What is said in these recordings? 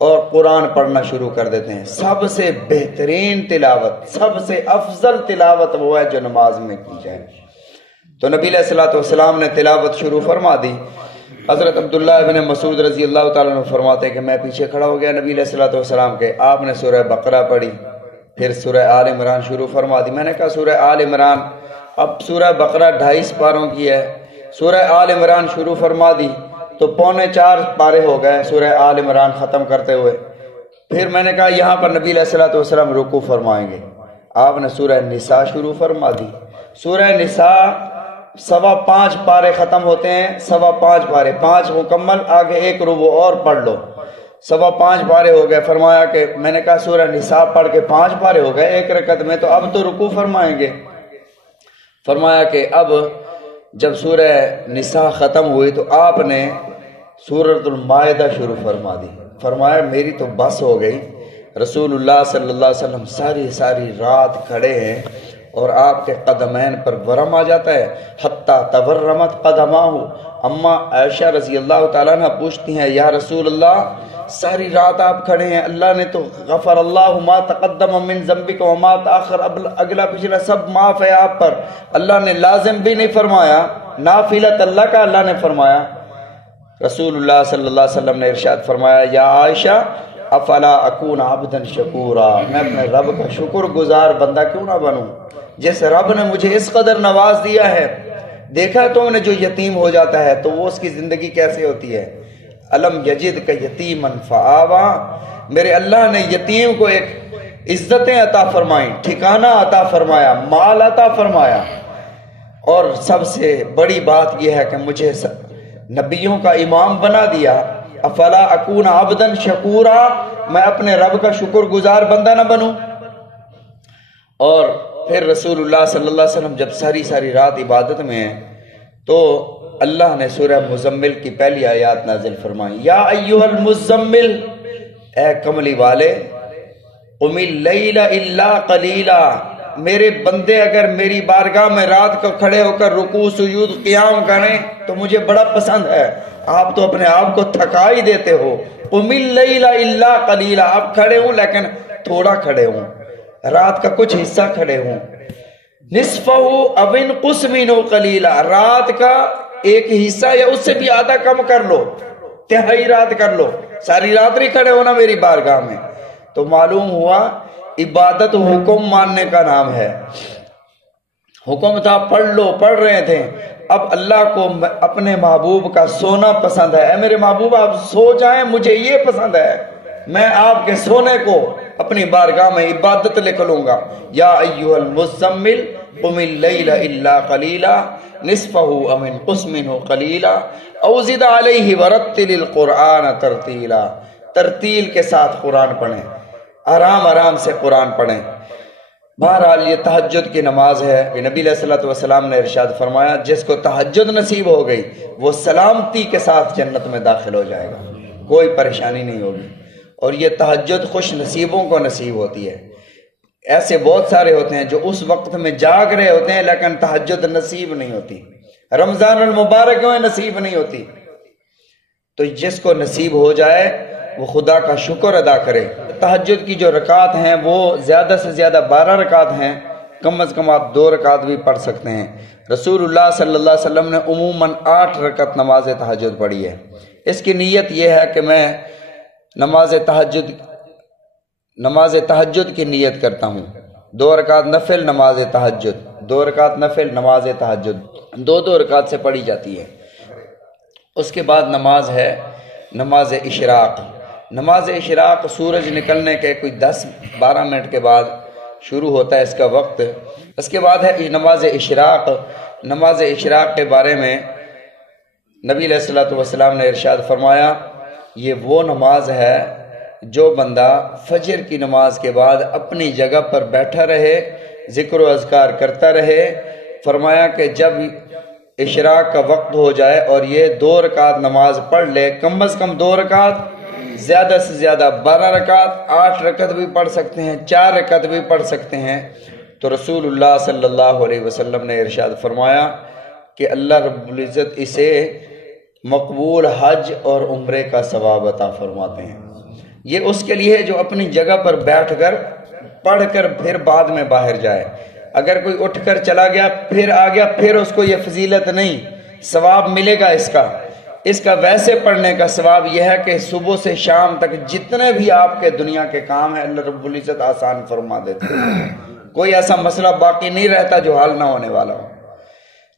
اور قرآن پڑھنا شروع کر دیتے ہیں۔ سب سے بہترین تلاوت، سب سے افضل تلاوت وہ ہے جو نماز میں کی جائے۔ تو نبی علیہ الصلوۃ والسلام نے تلاوت شروع فرما دی۔ حضرت عبداللہ ابن مسعود رضی اللہ تعالیٰ عنہ فرماتے ہیں کہ میں پیچھے کھڑا ہو گیا نبی علیہ الصلوۃ والسلام کے، آپ نے سورہ بقرہ پڑھی، پھر سورہ آل عمران شروع فرما دی۔ میں نے کہا سورہ آل عمران، اب سورہ بقرہ 2.5 پاروں کی ہے، سورہ آل عمران شروع فرما دی تو 3.25 پارے ہو گئے سورہ آل عمران ختم کرتے ہوئے۔ پھر میں نے کہا یہاں پر نبی علیہ الصلوۃ والسلام رکوع فرمائیں گے، آپ نے سورہ نساء شروع فرما دی۔ سورہ نساء 5.25 پارے ختم ہوتے ہیں، 5.25 پارے، 5 مکمل، آگے 1 ربع اور پڑھ لو، 5.25 پارے ہو گئے۔ فرمایا کہ میں نے کہا سورہ نساء پڑھ کے 5 پارے ہو گئے 1 رکعت میں، تو اب تو رکوع فرمائیں گے۔ فرمایا کہ اب جب سورہ نساء ختم ہوئی تو آپ نے سورۃ المائدہ شروع فرما دی۔ فرمایا میری تو بس ہو گئی، رسول اللہ صلی اللہ علیہ وسلم ساری رات کھڑے ہیں اور آپ کے قدمین پر ورم آ جاتا ہے، حتیٰ تورمت قدماہ۔ اما عائشہ رضی اللہ تعالیٰ عنہ پوچھتی ہیں یا رسول اللہ ساری رات آپ کھڑے ہیں، اللہ نے تو غفر اللہ ما تقدم من ذنبک وما تاخر، اگلا پچھلا سب معاف ہے آپ پر، اللہ نے لازم بھی نہیں فرمایا، نافلت اللہ کا اللہ نے فرمایا۔ رسول اللہ صلی اللہ علیہ وسلم نے ارشاد فرمایا یا عائشہ افلا اکون عبدا شکورا، میں اپنے رب کا شکر گزار بندہ کیوں نہ بنوں، جیسے رب نے مجھے اس قدر نواز دیا ہے۔ دیکھا تم نے جو یتیم ہو جاتا ہے تو وہ اس کی زندگی کیسے ہوتی ہے، الم یجد کا یتیما فآوا، میرے اللہ نے یتیم کو ایک عزتیں عطا فرمائیں، ٹھکانہ عطا فرمایا، مال عطا فرمایا، اور سب سے بڑی بات یہ ہے کہ مجھے نبیوں کا امام بنا دیا۔ افلا اکون عبدا شکورا، میں اپنے رب کا شکر گزار بندہ نہ بنوں۔ اور پھر رسول اللہ صلی اللہ علیہ وسلم جب ساری رات عبادت میں ہیں تو اللہ نے سورہ مزمل کی پہلی آیات نازل فرمائی، یا ایھا المزمل، اے کملی والے، قم اللیل الا قلیلا، میرے بندے اگر میری بارگاہ میں رات کو کھڑے ہو کر رکوع سجود قیام کریں تو مجھے بڑا پسند ہے۔ آپ تو اپنے آپ کو تھکا ہی دیتے ہو، قم اللیل الا قلیلا، آپ کھڑے ہوں لیکن تھوڑا کھڑے ہوں، رات کا کچھ حصہ کھڑے ہوں، نصفہ او انقص منہ قلیلا، رات کا ایک حصہ یا اس سے بھی آدھا کم کر لو، تہائی رات کر لو، ساری رات نہیں کھڑے ہونا میری بارگاہ میں۔ تو معلوم ہوا عبادت حکم ماننے کا نام ہے، حکم تھا پڑھ لو، پڑھ رہے تھے۔ اب اللہ کو اپنے محبوب کا سونا پسند ہے، اے میرے محبوب آپ سو جائیں مجھے یہ پسند ہے، میں آپ کے سونے کو اپنی بارگاہ میں عبادت لکھ لوں گا۔ یا ایھا المزمل قم اللیل الا قلیلا نصفہ او انقص منہ قلیلا او زد علیہ ورتل القرآن ترتیلا، ترتیل کے ساتھ قرآن پڑھیں، آرام سے قرآن پڑھیں۔ بہرحال یہ تہجد کی نماز ہے۔ نبی علیہ الصلوۃ والسلام نے ارشاد فرمایا جس کو تہجد نصیب ہو گئی وہ سلامتی کے ساتھ جنت میں داخل ہو جائے گا، کوئی پریشانی نہیں ہوگی۔ اور یہ تہجد خوش نصیبوں کو نصیب ہوتی ہے۔ ایسے بہت سارے ہوتے ہیں جو اس وقت میں جاگ رہے ہوتے ہیں لیکن تہجد نصیب نہیں ہوتی، رمضان المبارک میں نصیب نہیں ہوتی۔ تو جس کو نصیب ہو جائے وہ خدا کا شکر ادا کرے۔ تہجد کی جو رکعت ہیں وہ زیادہ سے زیادہ 12 رکعت ہیں، کم از کم آپ 2 رکعت بھی پڑھ سکتے ہیں۔ رسول اللہ صلی اللہ علیہ وسلم نے عموماً 8 رکعت نماز تہجد پڑھی ہے۔ اس کی نیت یہ ہے کہ میں نماز تہجد کی نیت کرتا ہوں، 2 رکعت نفل نماز تہجد، 2 رکعت نفل نماز تہجد 2 رکعت سے پڑھی جاتی ہے۔ اس کے بعد نماز ہے نماز اشراق۔ نماز اشراق سورج نکلنے کے کوئی 10-12 منٹ کے بعد شروع ہوتا ہے اس کا وقت۔ اس کے بعد ہے نماز اشراق۔ نماز اشراق کے بارے میں نبی علیہ الصلوۃ والسلام نے ارشاد فرمایا یہ وہ نماز ہے جو بندہ فجر کی نماز کے بعد اپنی جگہ پر بیٹھا رہے، ذکر و اذکار کرتا رہے۔ فرمایا کہ جب اشراق کا وقت ہو جائے اور یہ 2 رکعت نماز پڑھ لے، کم از کم 2 رکعت، زیادہ سے زیادہ 12 رکعت، 8 رکعت بھی پڑھ سکتے ہیں، 4 رکعت بھی پڑھ سکتے ہیں، تو رسول اللہ صلی اللہ علیہ وسلم نے ارشاد فرمایا کہ اللہ رب العزت اسے مقبول حج اور عمرے کا ثواب عطا فرماتے ہیں۔ یہ اس کے لیے جو اپنی جگہ پر بیٹھ کر پڑھ کر پھر بعد میں باہر جائے۔ اگر کوئی اٹھ کر چلا گیا پھر آ گیا، پھر اس کو یہ فضیلت نہیں، ثواب ملے گا اس کا ویسے پڑھنے کا ثواب یہ ہے کہ صبح سے شام تک جتنے بھی آپ کے دنیا کے کام ہیں اللہ رب العزت آسان فرما دیتے ہیں، کوئی ایسا مسئلہ باقی نہیں رہتا جو حل نہ ہونے والا ہو۔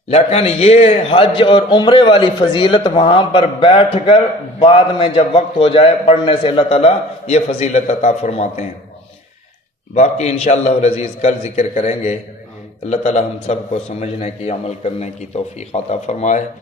لیکن یہ حج اور عمرے والی فضیلت وہاں پر بیٹھ کر بعد میں جب وقت ہو جائے پڑھنے سے اللہ تعالیٰ یہ فضیلت عطا فرماتے ہیں۔ باقی انشاءاللہ العزیز کل ذکر کریں گے۔ اللہ تعالیٰ ہم سب کو سمجھنے کی، عمل کرنے کی توفیق عطا فرمائے۔